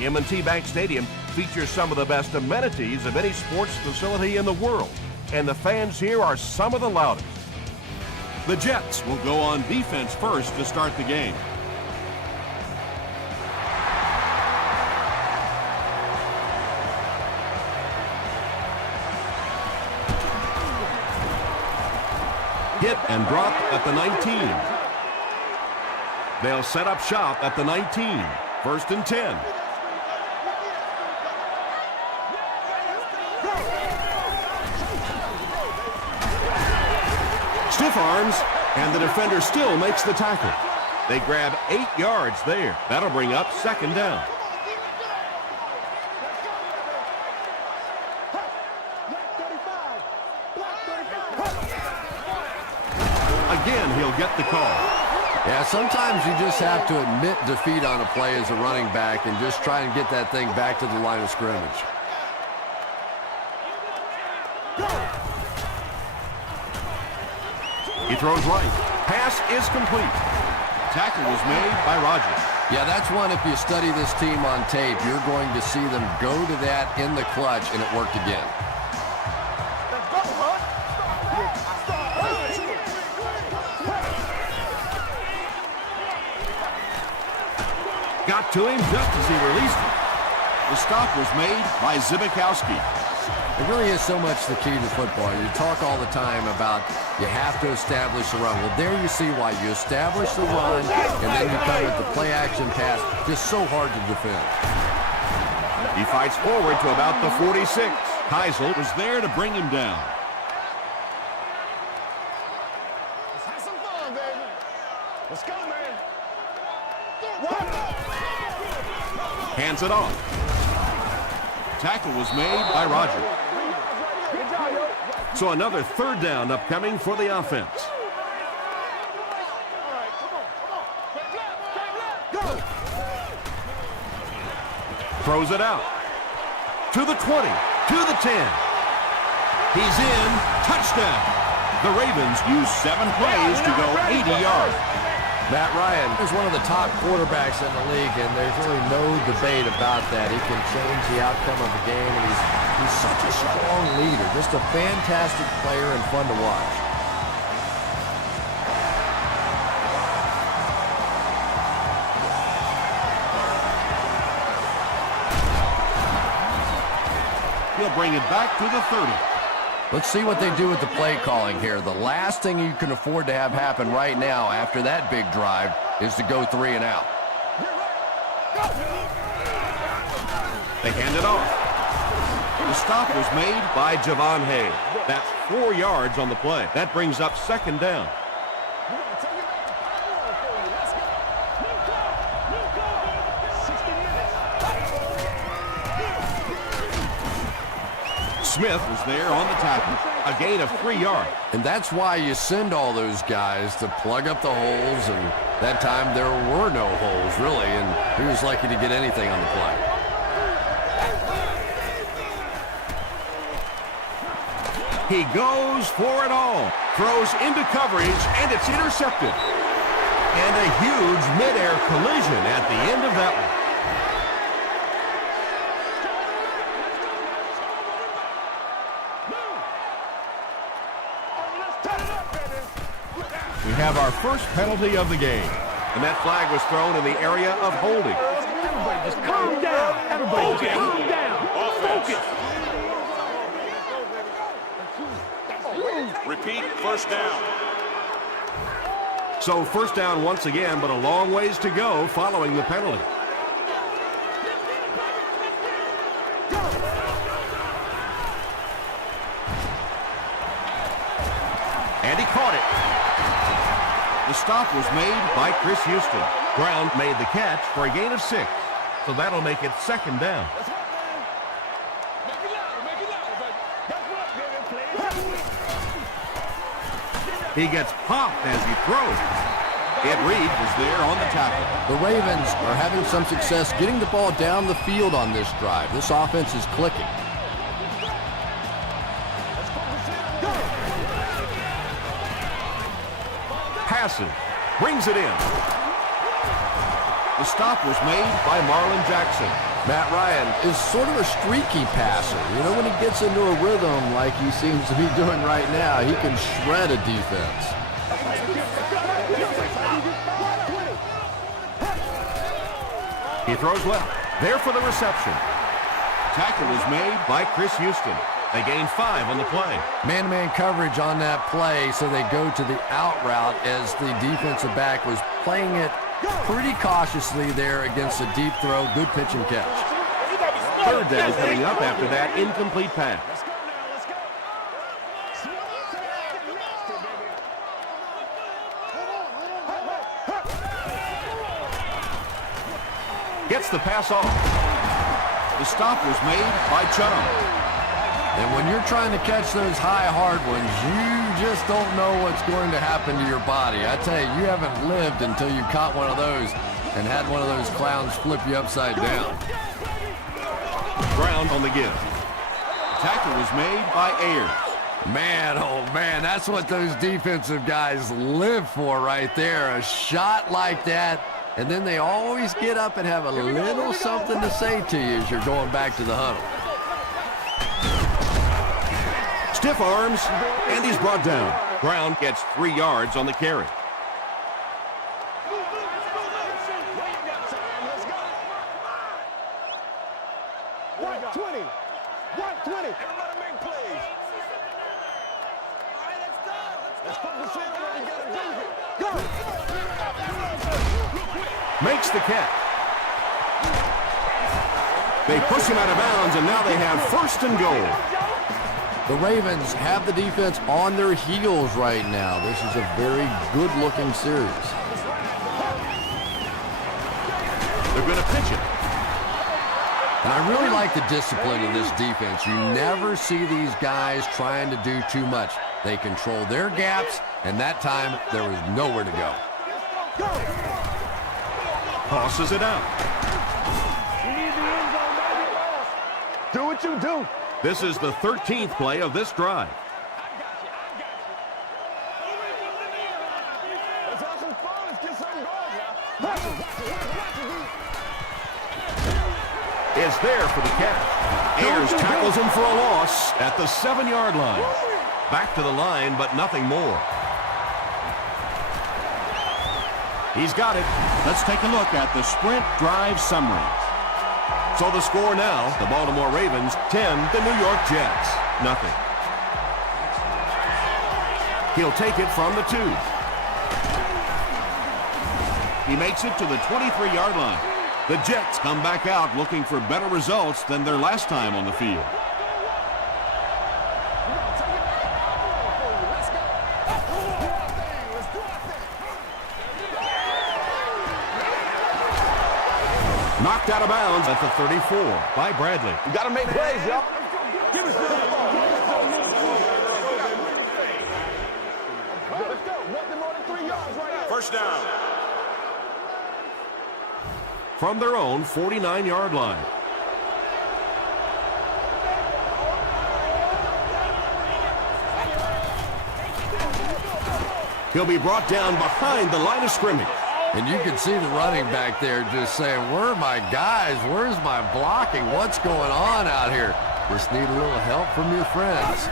M&T Bank Stadium features some of the best amenities of any sports facility in the world, and the fans here are some of the loudest. The Jets will go on defense first to start the game. Hit and drop at the 19. They'll set up shop at the 19. First and 10. Stiff arms, and the defender still makes the tackle. They grab 8 yards there. That'll bring up second down. Again, he'll get the call. Yeah, sometimes you just have to admit defeat on a play as a running back and just try and get that thing back to the line of scrimmage. He throws right. Pass is complete. Tackle was made by Rodgers. Yeah, that's one, if you study this team on tape, you're going to see them go to that in the clutch, and it worked again. Got to him just as he released it. The stop was made by Zbikowski. It really is so much the key to football. You talk all the time about you have to establish the run. Well, there you see why. You establish the run, and then you come with the play-action pass. Just so hard to defend. He fights forward to about the 46. Keisel was there to bring him down. Let's have some fun, baby. Let's go, man. Hands it off. Tackle was made by Rodgers. So another third down upcoming for the offense. Throws it out. To the 20, to the 10. He's in. Touchdown. The Ravens use 7 plays to go 80 yards. Matt Ryan is one of the top quarterbacks in the league, and there's really no debate about that. He can change the outcome of the game, and he's such a strong leader. Just a fantastic player and fun to watch. He'll bring it back to the 30. Let's see what they do with the play calling here. The last thing you can afford to have happen right now after that big drive is to go 3 and out. They hand it off. The stop was made by Javon Hay. That's 4 yards on the play. That brings up second down. Smith was there on the tackle. A gain of 3 yards. And that's why you send all those guys to plug up the holes, and that time there were no holes, really, and he was lucky to get anything on the play. He goes for it all. Throws into coverage, and it's intercepted. And a huge midair collision at the end of that one. We have our first penalty of the game. And that flag was thrown in the area of holding. Everybody just calm down. Everybody just calm down. Focus. Repeat, first down. So first down once again, but a long ways to go following the penalty. And he caught it. The stop was made by Chris Houston. Brown made the catch for a gain of 6. So that'll make it second down. He gets popped as he throws. Ed Reed was there on the tackle. The Ravens are having some success getting the ball down the field on this drive. This offense is clicking. Passes. Brings it in. The stop was made by Marlon Jackson. Matt Ryan is sort of a streaky passer. You know, when he gets into a rhythm like he seems to be doing right now, he can shred a defense. He throws left. There for the reception. Tackle is made by Chris Houston. They gain 5 on the play. Man-to-man coverage on that play, so they go to the out route as the defensive back was playing it pretty cautiously there against a deep throw. Good pitch and catch. Third down coming up after that incomplete pass. Gets the pass off. The stop was made by Chubb. And when you're trying to catch those high, hard ones, you just don't know what's going to happen to your body. I tell you, you haven't lived until you caught one of those and had one of those clowns flip you upside down. Brown on the give. Tackle was made by Ayers. Man, oh man, that's what those defensive guys live for right there. A shot like that, and then they always get up and have a little something to say to you as you're going back to the huddle. Stiff arms, and he's brought down. Brown gets 3 yards on the carry. Everybody make plays. All right, let's focus in on what we got to do here. Go! Makes the catch. They push him out of bounds, and now they have 1st and goal. The Ravens have the defense on their heels right now. This is a very good-looking series. They're going to pitch it. And I really like the discipline of this defense. You never see these guys trying to do too much. They control their gaps, and that time there was nowhere to go. Tosses it out. Do what you do. This is the 13th play of this drive. Let's have some fun. Let's get something going now. Is there for the catch. Ayers tackles him for a loss at the 7-yard line. Back to the line, but nothing more. He's got it. Let's take a look at the sprint drive summary. So the score now, the Baltimore Ravens 10, the New York Jets nothing. He'll take it from the 2. He makes it to the 23-yard line. The Jets come back out looking for better results than their last time on the field. Knocked out of bounds at the 34 by Bradley. You got to make plays, y'all. Give us the ball. Let's go. Nothing more than 3 yards right now. First down. From their own 49-yard line. He'll be brought down behind the line of scrimmage. And you can see the running back there just saying, where are my guys? Where's my blocking? What's going on out here? Just need a little help from your friends.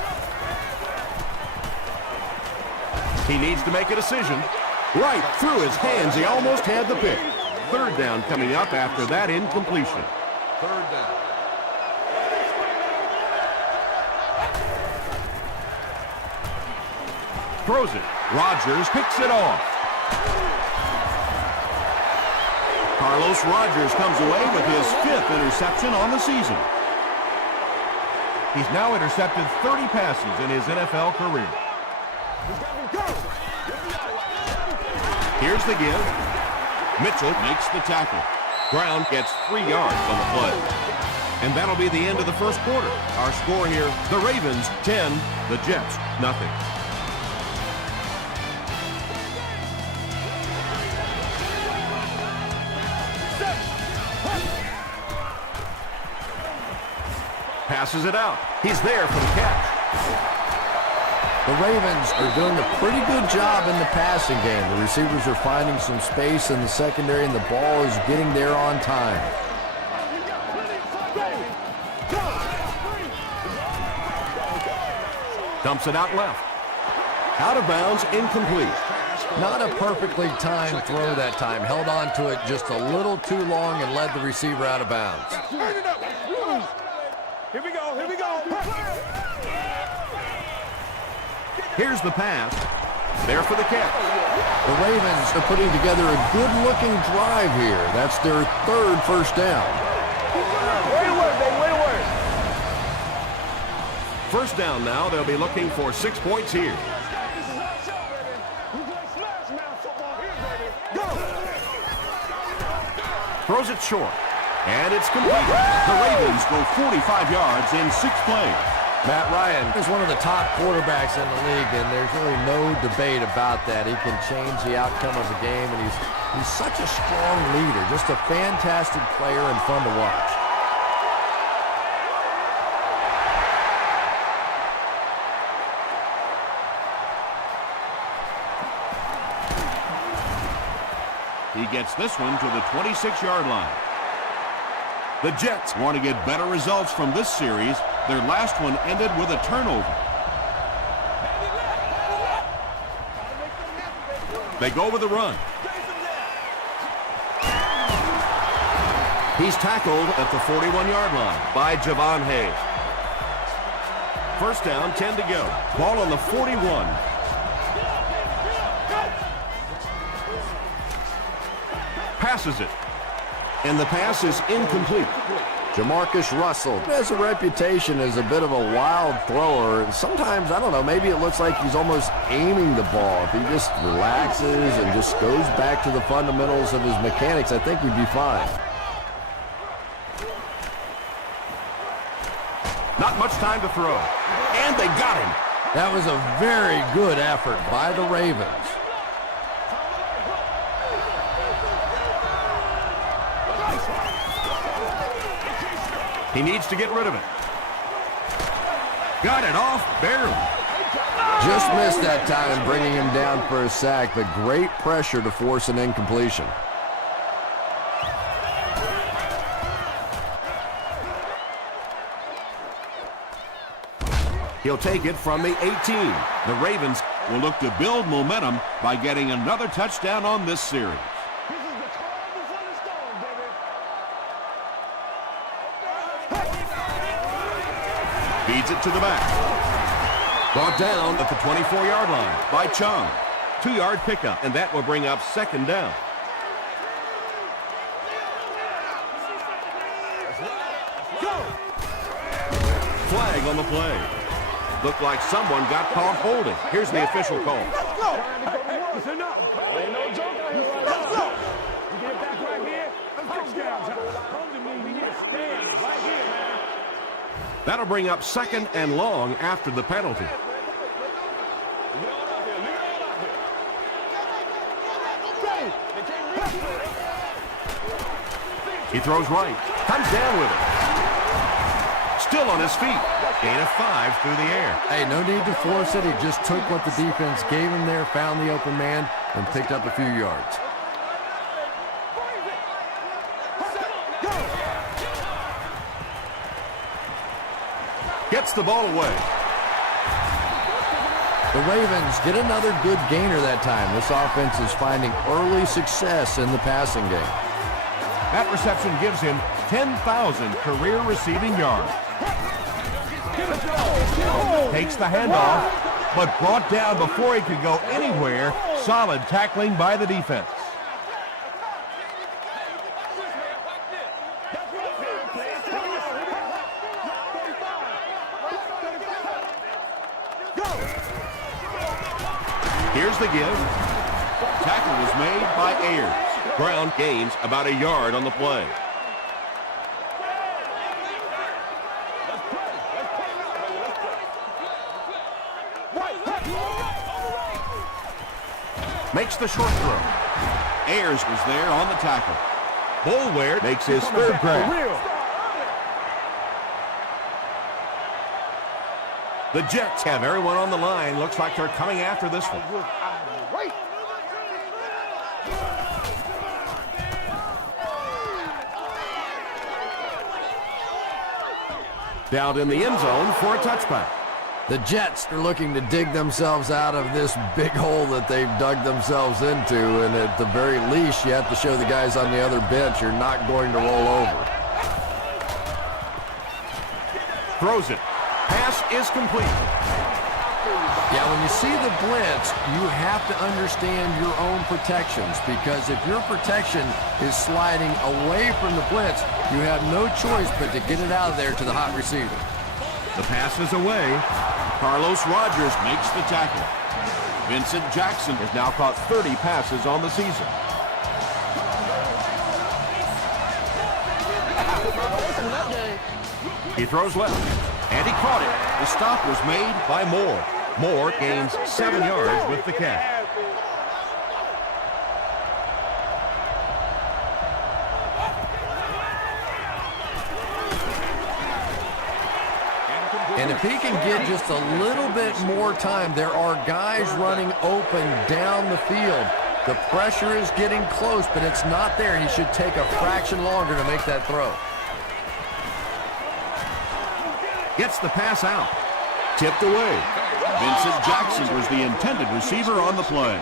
He needs to make a decision. Right through his hands. He almost had the pick. 3rd down coming up after that incompletion. 3rd down. Throws it. Rodgers picks it off. Carlos Rodgers comes away with his 5th interception on the season. He's now intercepted 30 passes in his NFL career. Here's the give. Mitchell makes the tackle. Brown gets 3 yards on the play. And that'll be the end of the first quarter. Our score here, the Ravens 10, the Jets nothing. Passes it out. He's there for the catch. The Ravens are doing a pretty good job in the passing game. The receivers are finding some space in the secondary, and the ball is getting there on time. Dumps it out left. Out of bounds, incomplete. Not a perfectly timed throw that time. Held on to it just a little too long and led the receiver out of bounds. Here we go, here we go. Here's the pass. There for the catch. The Ravens are putting together a good-looking drive here. That's their third first down. Way to work, baby, way to work. First down now. They'll be looking for 6 points here. Throws it short. And it's complete. The Ravens go 45 yards in 6 plays. Matt Ryan is one of the top quarterbacks in the league, and there's really no debate about that. He can change the outcome of the game, and he's such a strong leader, just a fantastic player and fun to watch. He gets this one to the 26-yard line. The Jets want to get better results from this series. Their last one ended with a turnover. They go with the run. He's tackled at the 41-yard line by Javon Hayes. First down, 10 to go. Ball on the 41. Passes it. And the pass is incomplete. Jamarcus Russell has a reputation as a bit of a wild thrower. And sometimes, I don't know, maybe it looks like he's almost aiming the ball. If he just relaxes and just goes back to the fundamentals of his mechanics, I think he'd be fine. Not much time to throw. And they got him. That was a very good effort by the Ravens. He needs to get rid of it. Got it off barely. Just missed that time, bringing him down for a sack, but great pressure to force an incompletion. He'll take it from the 18. The Ravens will look to build momentum by getting another touchdown on this series. Feeds it to the back. Brought down at the 24-yard line by Chung. 2-yard pickup, and that will bring up second down. Flag on the play. Looked like someone got caught holding. Here's the official call. Let's go. Listen up. Ain't no joke out here right now. Let's go. You get back right here. Touchdown time. We need to stand right here, man. That'll bring up second and long after the penalty. He throws right. Comes down with it. Still on his feet. Gain of 5 through the air. Hey, no need to force it. He just took what the defense gave him there, found the open man, and picked up a few yards. Gets the ball away. The Ravens get another good gainer that time. This offense is finding early success in the passing game. That reception gives him 10,000 career receiving yards. Takes the handoff, but brought down before he could go anywhere. Solid tackling by the defense. Here's the give. Tackle was made by Ayers. Brown gains about a yard on the play. Makes the short throw. Ayers was there on the tackle. Boulware makes his third grab. The Jets have everyone on the line. Looks like they're coming after this one. Down in the end zone for a touchback. The Jets are looking to dig themselves out of this big hole that they've dug themselves into, and at the very least, you have to show the guys on the other bench you're not going to roll over. Throws it. Pass is complete. Yeah, when you see the blitz, you have to understand your own protections, because if your protection is sliding away from the blitz, you have no choice but to get it out of there to the hot receiver. The pass is away. Carlos Rogers makes the tackle. Vincent Jackson has now caught 30 passes on the season. He throws left, and he caught it. The stop was made by Moore. Moore gains 7 yards with the catch. And if he can get just a little bit more time, there are guys running open down the field. The pressure is getting close, but it's not there. He should take a fraction longer to make that throw. Gets the pass out. Tipped away. Vincent Jackson was the intended receiver on the play.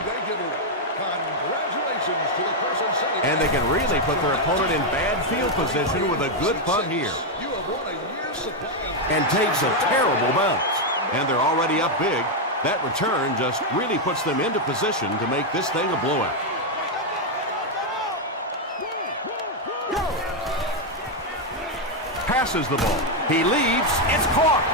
And they can really put their opponent in bad field position with a good punt here. And takes a terrible bounce. And they're already up big. That return just really puts them into position to make this thing a blowout. Passes the ball. He leaves. It's caught.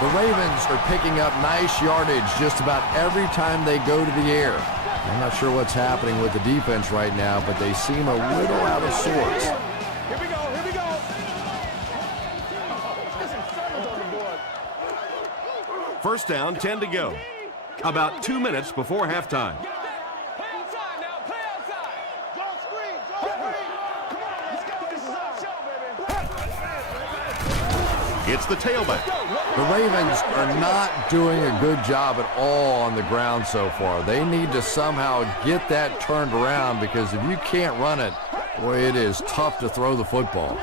The Ravens are picking up nice yardage just about every time they go to the air. I'm not sure what's happening with the defense right now, but they seem a little out of sorts. Here we go, here we go. First down, 10 to go. About 2 minutes before halftime. Play outside now, play outside. Draw screen, draw screen. Come on, let's go. This is our show, baby. It's the tailback. The Ravens are not doing a good job at all on the ground so far. They need to somehow get that turned around, because if you can't run it, boy, it is tough to throw the football.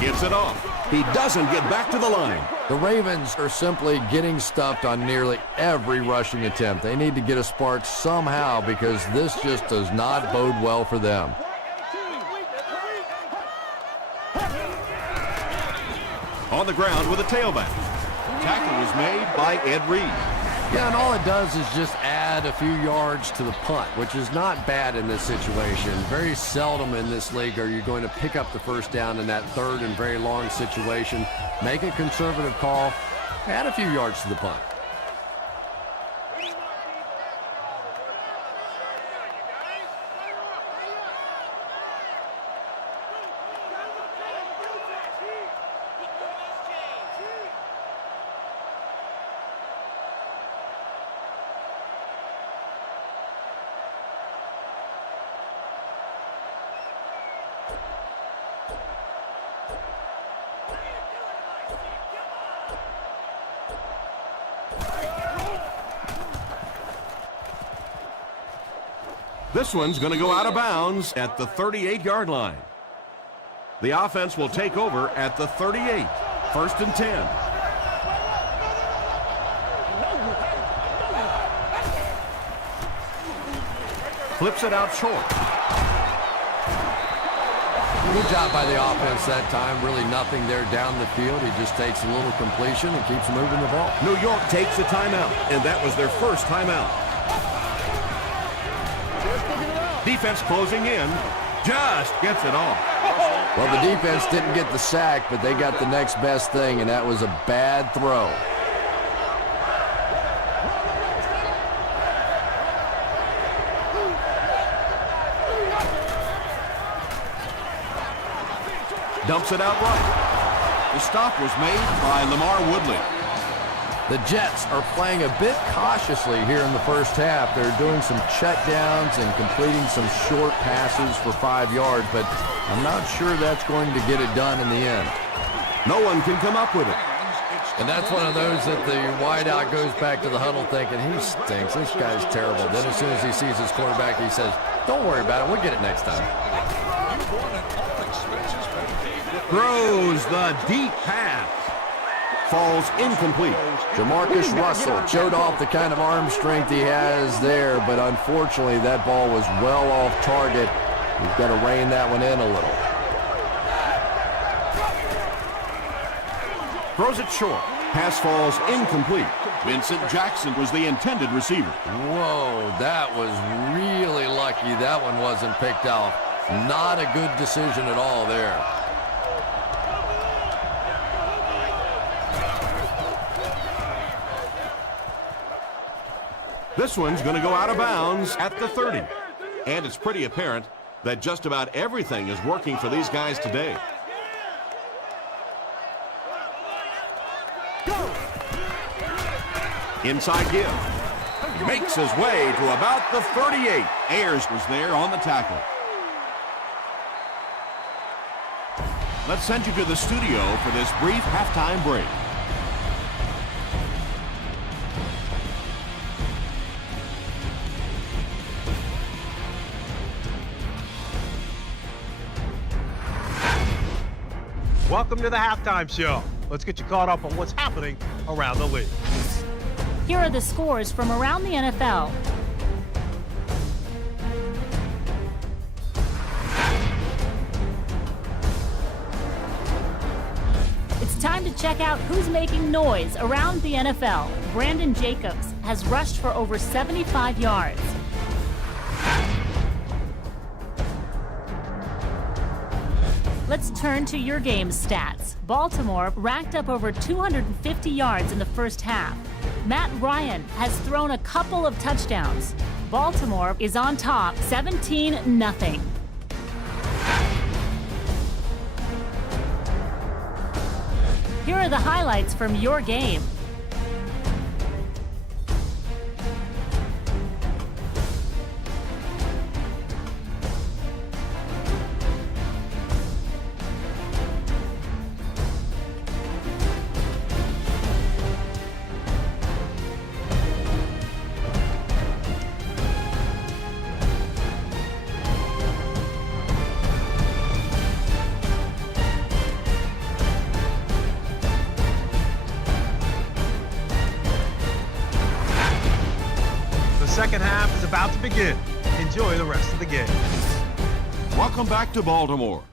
Gives it off. He doesn't get back to the line. The Ravens are simply getting stuffed on nearly every rushing attempt. They need to get a spark somehow, because this just does not bode well for them. On the ground with a tailback. Tackle was made by Ed Reed. Yeah, and all it does is just add a few yards to the punt, which is not bad in this situation. Very seldom in this league are you going to pick up the first down in that third and very long situation. Make a conservative call, add a few yards to the punt. This one's going to go out of bounds at the 38-yard line. The offense will take over at the 38. First and 10. Flips it out short. Good job by the offense that time. Really nothing there down the field. He just takes a little completion and keeps moving the ball. New York takes a timeout, and that was their first timeout. Defense closing in. Just gets it off. Well, the defense didn't get the sack, but they got the next best thing, and that was a bad throw. Dumps it out right. The stop was made by Lamar Woodley. The Jets are playing a bit cautiously here in the first half. They're doing some checkdowns and completing some short passes for 5 yards, but I'm not sure that's going to get it done in the end. No one can come up with it. And that's one of those that the wideout goes back to the huddle thinking, he stinks, this guy's terrible. Then as soon as he sees his quarterback, he says, don't worry about it, we'll get it next time. Throws the deep pass. Falls incomplete. Jamarcus Russell showed off the kind of arm strength he has there, but unfortunately that ball was well off target. We've got to rein that one in a little. Throws it short. Pass falls incomplete. Vincent Jackson was the intended receiver. Whoa, that was really lucky that one wasn't picked off. Not a good decision at all there. This one's going to go out of bounds at the 30. And it's pretty apparent that just about everything is working for these guys today. Inside give. Makes his way to about the 38. Ayers was there on the tackle. Let's send you to the studio for this brief halftime break. Welcome to the halftime show. Let's get you caught up on what's happening around the league. Here are the scores from around the NFL. It's time to check out who's making noise around the NFL. Brandon Jacobs has rushed for over 75 yards. Let's turn to your game's stats. Baltimore racked up over 250 yards in the first half. Matt Ryan has thrown a couple of touchdowns. Baltimore is on top, 17-0. Here are the highlights from your game. The second half is about to begin. Enjoy the rest of the game. Welcome back to Baltimore.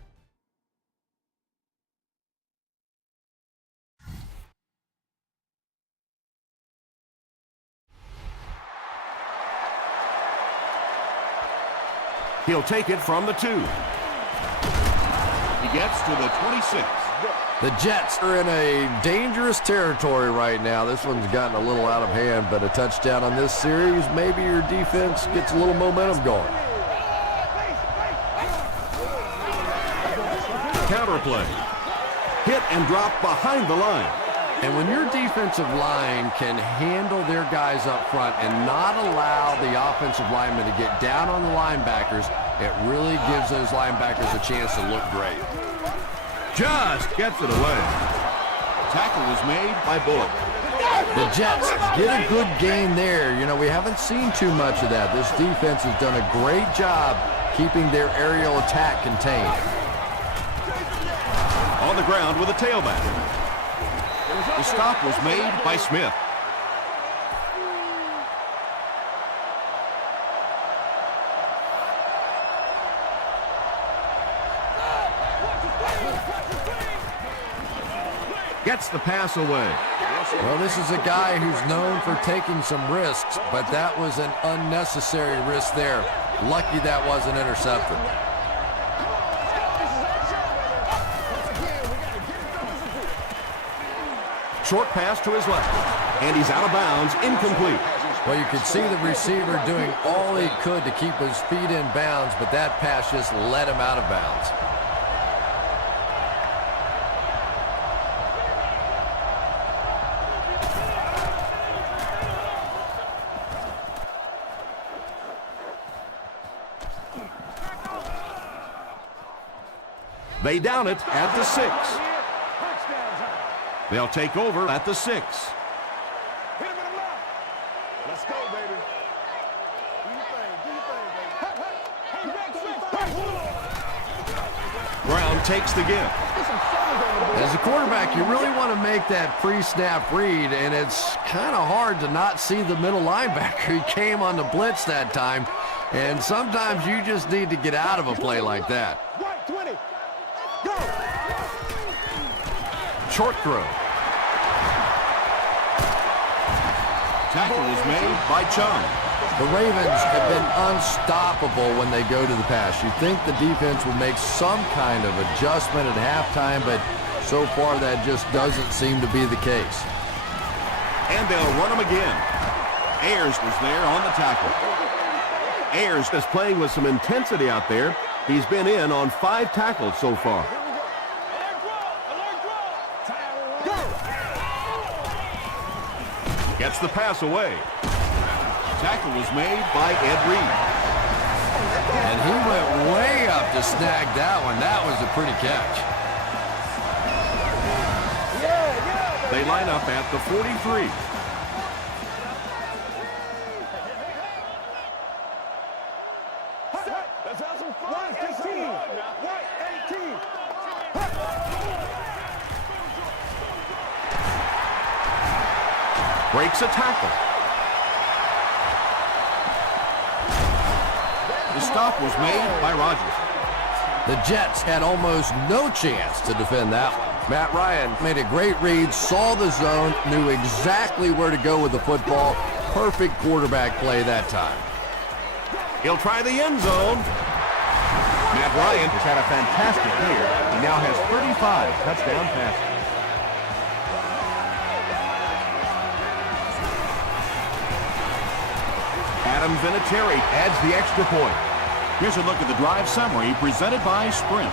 He'll take it from the 2. He gets to the 26. The Jets are in a dangerous territory right now. This one's gotten a little out of hand, but a touchdown on this series, maybe your defense gets a little momentum going. Counterplay. Hit and drop behind the line. And when your defensive line can handle their guys up front and not allow the offensive linemen to get down on the linebackers, it really gives those linebackers a chance to look great. Just gets it away. Tackle was made by Bullock. The Jets get a good gain there. You know, we haven't seen too much of that. This defense has done a great job keeping their aerial attack contained. On the ground with a tailback. The stop was made by Smith. Gets the pass away. Well, this is a guy who's known for taking some risks, but that was an unnecessary risk there. Lucky that wasn't intercepted. Short pass to his left, and he's out of bounds, incomplete. Well, you could see the receiver doing all he could to keep his feet in bounds, but that pass just let him out of bounds. They down it at the 6. They'll take over at the 6. Let's go, baby. Do your thing, baby. Brown takes the give. As a quarterback, you really want to make that pre-snap read, and it's kind of hard to not see the middle linebacker. He came on the blitz that time, and sometimes you just need to get out of a play like that. Right, 20. Go. Short throw. Tackle is made by Chung. The Ravens have been unstoppable when they go to the pass. You'd think the defense would make some kind of adjustment at halftime, but so far that just doesn't seem to be the case. And they'll run him again. Ayers was there on the tackle. Ayers is playing with some intensity out there. He's been in on 5 tackles so far. Gets the pass away. Tackle was made by Ed Reed. And he went way up to snag that one. That was a pretty catch. They line up at the 43. Let's have some fun. 18. White 18. Breaks a tackle. The stop was made by Rodgers. The Jets had almost no chance to defend that one. Matt Ryan made a great read, saw the zone, knew exactly where to go with the football. Perfect quarterback play that time. He'll try the end zone. Matt Ryan has had a fantastic year. He now has 35 touchdown passes. Adam Vinatieri adds the extra point. Here's a look at the drive summary presented by Sprint.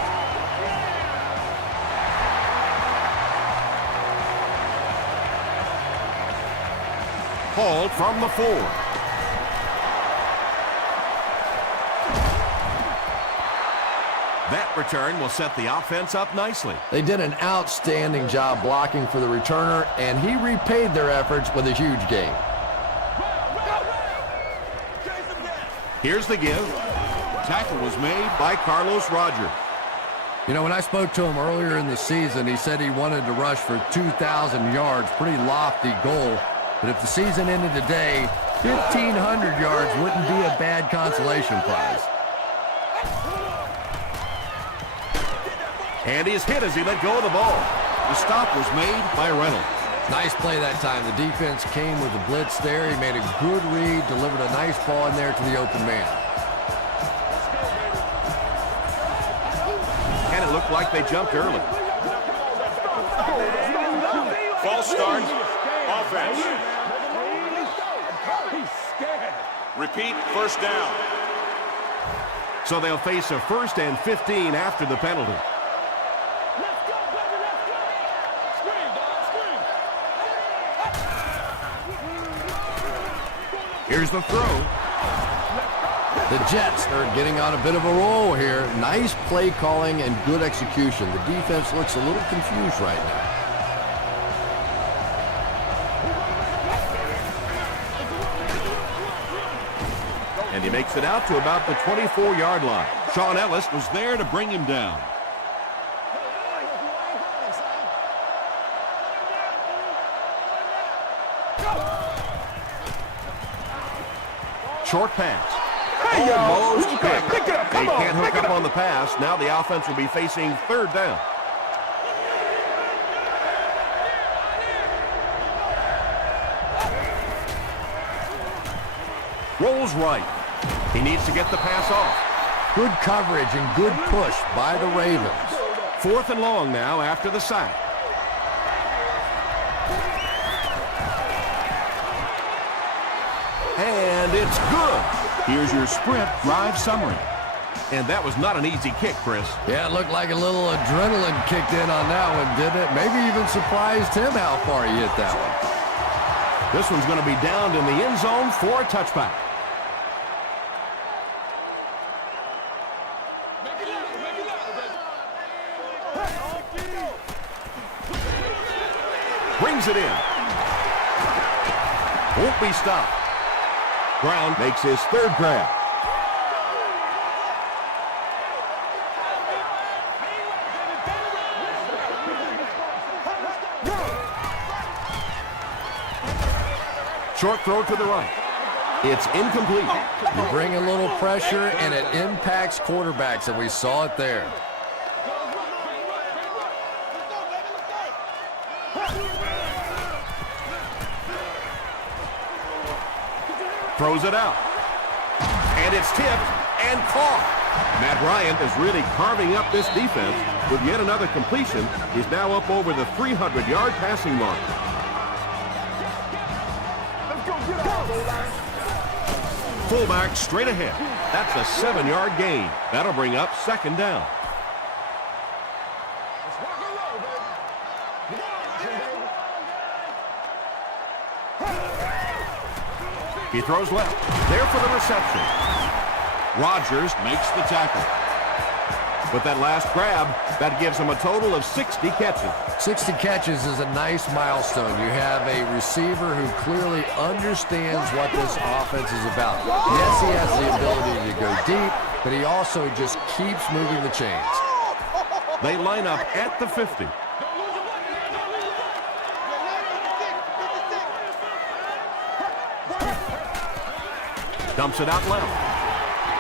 Hauled from the 4. That return will set the offense up nicely. They did an outstanding job blocking for the returner, and he repaid their efforts with a huge gain. Here's the give. Tackle was made by Carlos Rogers. You know, when I spoke to him earlier in the season, he said he wanted to rush for 2,000 yards, pretty lofty goal. But if the season ended today, 1,500 yards wouldn't be a bad consolation prize. And he's hit as he let go of the ball. The stop was made by Reynolds. Nice play that time. The defense came with the blitz there. He made a good read, delivered a nice ball in there to the open man. And it looked like they jumped early. False start. Offense. He's scared. Repeat, first down. So they'll face a 1st and 15 after the penalty. Let's go, baby, let's go. Scream, dog, scream. Here's the throw. The Jets are getting on a bit of a roll here. Nice play calling and good execution. The defense looks a little confused right now. And he makes it out to about the 24-yard line. Sean Ellis was there to bring him down. Short pass. Almost picked. Pick it up. They Come on, can't hook pick it up on the pass. Now the offense will be facing 3rd down. Rolls right. He needs to get the pass off. Good coverage and good push by the Ravens. 4th and long now after the sack. And it's good. Here's your Sprint drive summary. And that was not an easy kick, Chris. Yeah, it looked like a little adrenaline kicked in on that one, didn't it? Maybe even surprised him how far he hit that one. This one's going to be downed in the end zone for a touchback. Brings it in. Won't be stopped. Brown makes his 3rd grab. Short throw to the right. It's incomplete. You bring a little pressure, and it impacts quarterbacks, and we saw it there. Throws it out. And it's tipped and caught. Matt Ryan is really carving up this defense with yet another completion. He's now up over the 300-yard passing mark. Fullback straight ahead. That's a 7-yard gain. That'll bring up second down. He throws left. There for the reception. Rodgers makes the tackle. With that last grab, that gives him a total of 60 catches. 60 catches is a nice milestone. You have a receiver who clearly understands what this offense is about. Yes, he has the ability to go deep, but he also just keeps moving the chains. They line up at the 50. Dumps it out left.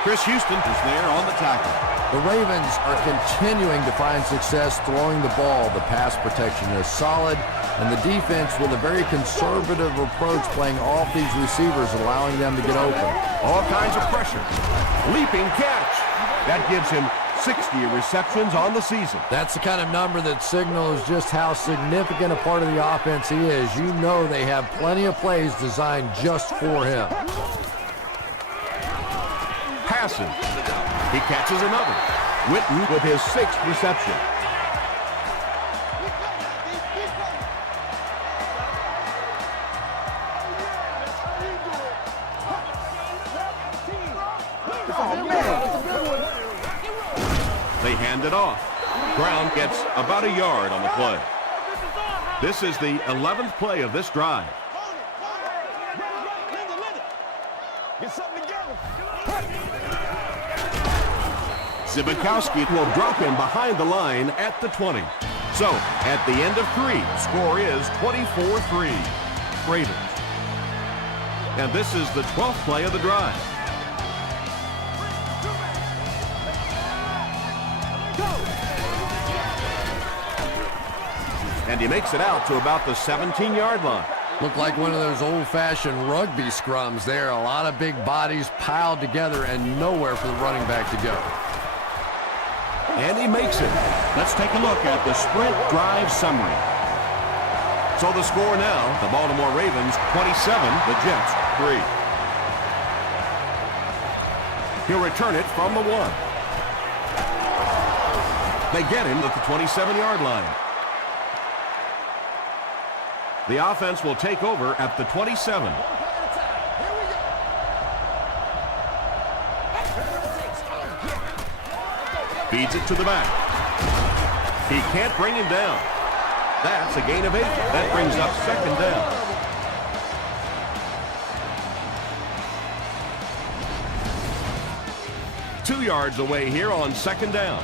Chris Houston is there on the tackle. The Ravens are continuing to find success throwing the ball. The pass protection is solid, and the defense with a very conservative approach playing off these receivers, allowing them to get open. All kinds of pressure. Leaping catch. That gives him 60 receptions on the season. That's the kind of number that signals just how significant a part of the offense he is. You know they have plenty of plays designed just for him. Passes. He catches another. Witten with his 6th reception. They hand it off. Brown gets about a yard on the play. This is the 11th play of this drive. Get something together. Zibikowski will drop him behind the line at the 20. So, at the end of 3, score is 24-3. Ravens. And this is the 12th play of the drive. And he makes it out to about the 17-yard line. Looked like one of those old-fashioned rugby scrums there. A lot of big bodies piled together and nowhere for the running back to go. And he makes it. Let's take a look at the sprint drive summary. So the score now, the Baltimore Ravens 27, the Jets 3. He'll return it from the 1. They get him at the 27-yard line. The offense will take over at the 27. Feeds it to the back. He can't bring him down. That's a gain of 8. That brings up second down. Two yards away here on second down.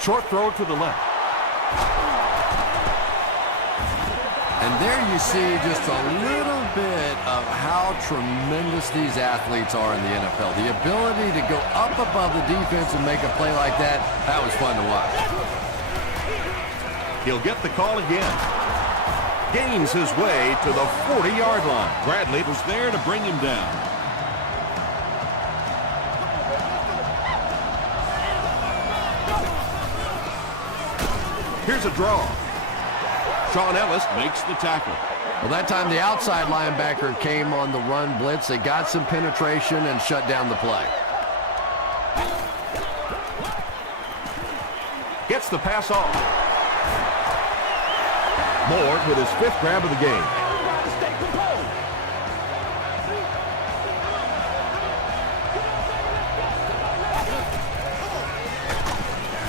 Short throw to the left. And there you see just a little bit of how tremendous these athletes are in the NFL. The ability to go up above the defense and make a play like that, that was fun to watch. He'll get the call again. Gains his way to the 40-yard line. Bradley was there to bring him down. Here's a draw. Sean Ellis makes the tackle. Well, that time the outside linebacker came on the run blitz. They got some penetration and shut down the play. Gets the pass off. Moore with his 5th grab of the game.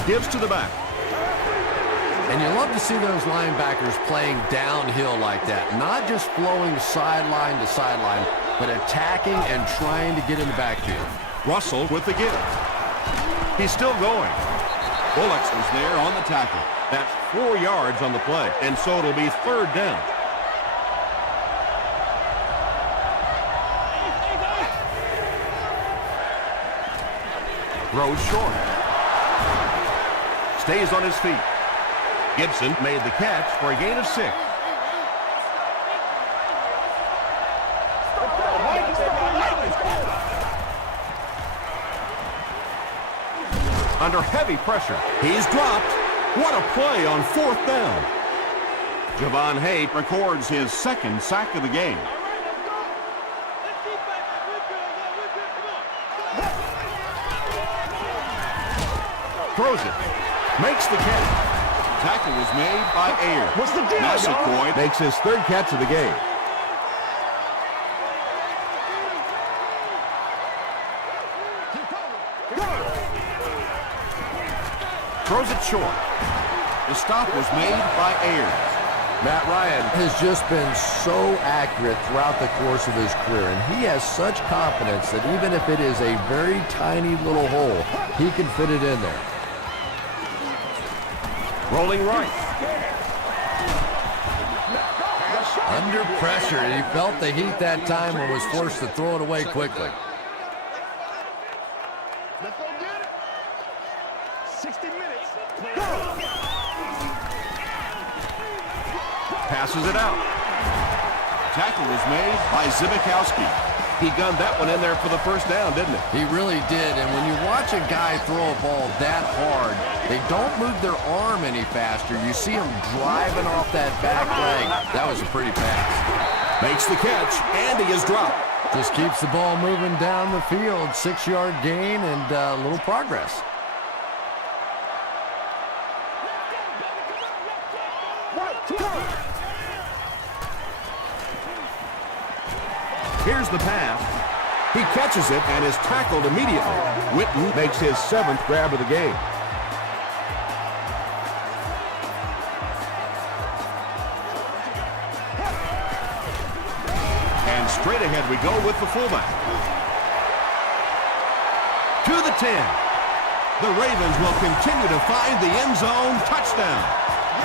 Gives to the back. And you love to see those linebackers playing downhill like that. Not just flowing sideline to sideline, but attacking and trying to get in the backfield. Russell with the give. He's still going. Bullocks was there on the tackle. That's 4 yards on the play, and so it'll be 3rd down. Throws short. Stays on his feet. Gibson made the catch for a gain of 6. Under heavy pressure. He's dropped. What a play on 4th down. Javon Hay records his 2nd sack of the game. Throws it. Makes the catch. Tackle was made by Ayer. What's the deal, Massaquoi makes his 3rd catch of the game. Throws it short. The stop was made by Ayers. Matt Ryan has just been so accurate throughout the course of his career, and he has such confidence that even if it is a very tiny little hole, he can fit it in there. Rolling right. Under pressure, he felt the heat that time and was forced to throw it away quickly. Let's go get it. 60 minutes. Passes it out. Tackle was made by Zibikowski. He gunned that one in there for the 1st down, didn't he? He really did, and when you watch a guy throw a ball that hard, they don't move their arm any faster. You see him driving off that back leg. That was a pretty pass. Makes the catch, and he is dropped. Just keeps the ball moving down the field. 6-yard gain and a little progress. Here's the pass. He catches it and is tackled immediately. Witten makes his 7th grab of the game. And straight ahead we go with the fullback. To the 10. The Ravens will continue to find the end zone. Touchdown.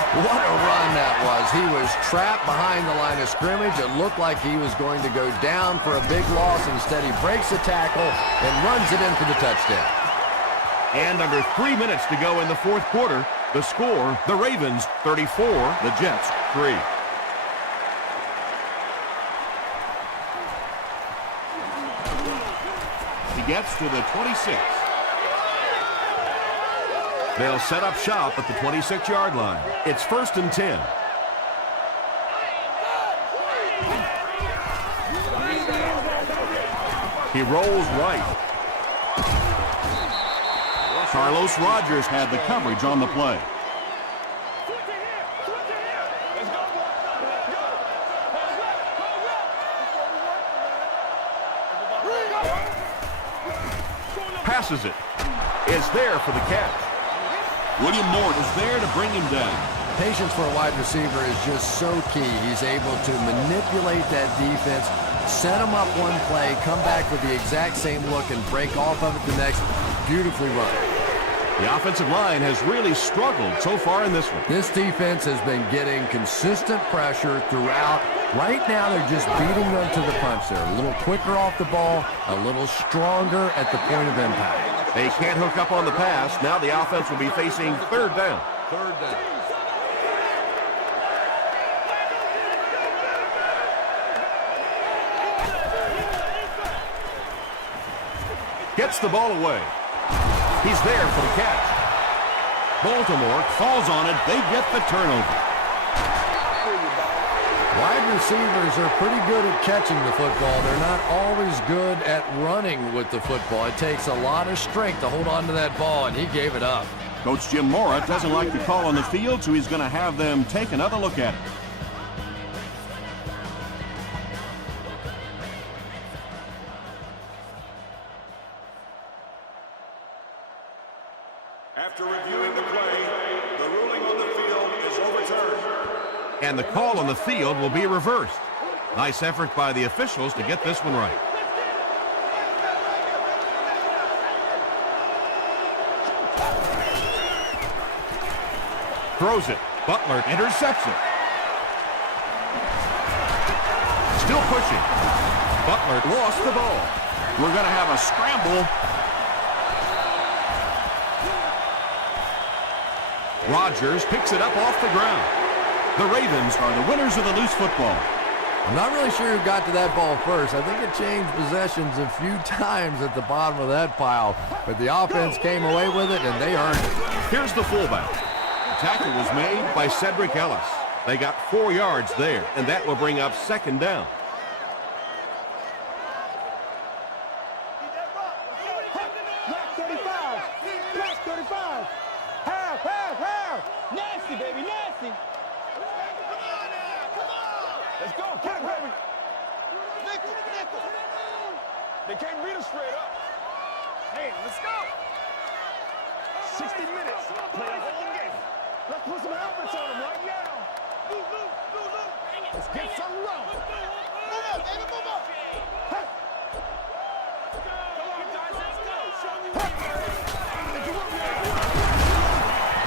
What a run that was. He was trapped behind the line of scrimmage. It looked like he was going to go down for a big loss. Instead, he breaks the tackle and runs it in for the touchdown. And under 3 minutes to go in the 4th quarter, the score, the Ravens 34, the Jets 3. He gets to the 26. They'll set up shop at the 26-yard line. It's 1st and 10. He rolls right. Carlos Rogers had the coverage on the play. Passes it. It's there for the catch. William Mort is there to bring him down. Patience for a wide receiver is just so key. He's able to manipulate that defense, set him up one play, come back with the exact same look, and break off of it the next. Beautifully run. The offensive line has really struggled so far in this one. This defense has been getting consistent pressure throughout. Right now, they're just beating them to the punch. They're a little quicker off the ball, a little stronger at the point of impact. They can't hook up on the pass. Now the offense will be facing 3rd down. 3rd down. Gets the ball away. He's there for the catch. Baltimore falls on it. They get the turnover. Wide receivers are pretty good at catching the football. They're not always good at running with the football. It takes a lot of strength to hold on to that ball, and he gave it up. Coach Jim Mora doesn't like the call on the field, so he's going to have them take another look at it. After reviewing the play, the ruling on the field is overturned. And the call on the field will be reversed. Nice effort by the officials to get this one right. Throws it. Butler intercepts it. Still pushing. Butler lost the ball. We're going to have a scramble. Rodgers picks it up off the ground. The Ravens are the winners of the loose football. I'm not really sure who got to that ball first. I think it changed possessions a few times at the bottom of that pile, but the offense came away with it, and they earned it. Here's the fullback. The tackle was made by Cedric Ellis. They got 4 yards there, and that will bring up second down. Black 35. Black 35. Half, half, half. Nasty, baby, nasty. Let's go, get it, baby. Nickel, nickel. They can't beat us straight up. Hey, let's go. 60 minutes. Play a whole game. Let's put some helmets on them right now. Let's get some love. Move up, baby, move up. Hey.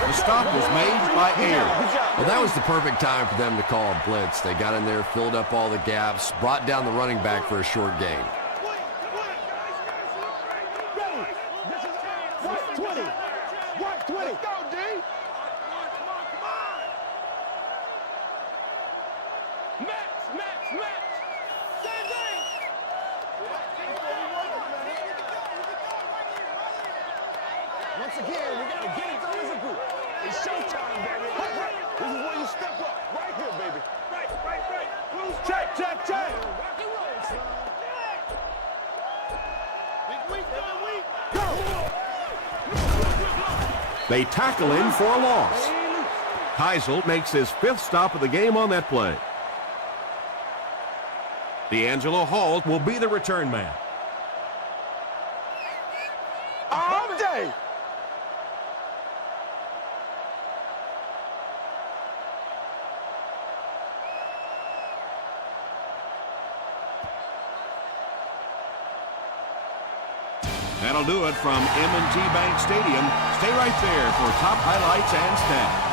The stop was made by Air. Well, that was the perfect time for them to call a blitz. They got in there, filled up all the gaps, brought down the running back for a short gain. Ready. This is white 20. White 20. Let's go, D. Come on. Match. Same thing. Once again, we got to get it done as a group. It's showtime, baby. This is where you step up. Right here, baby. Right. Check. Go. They tackle him for a loss. Heisel makes his 5th stop of the game on that play. D'Angelo Hall will be the return man. All day. That'll do it from M&T Bank Stadium. Stay right there for top highlights and stats.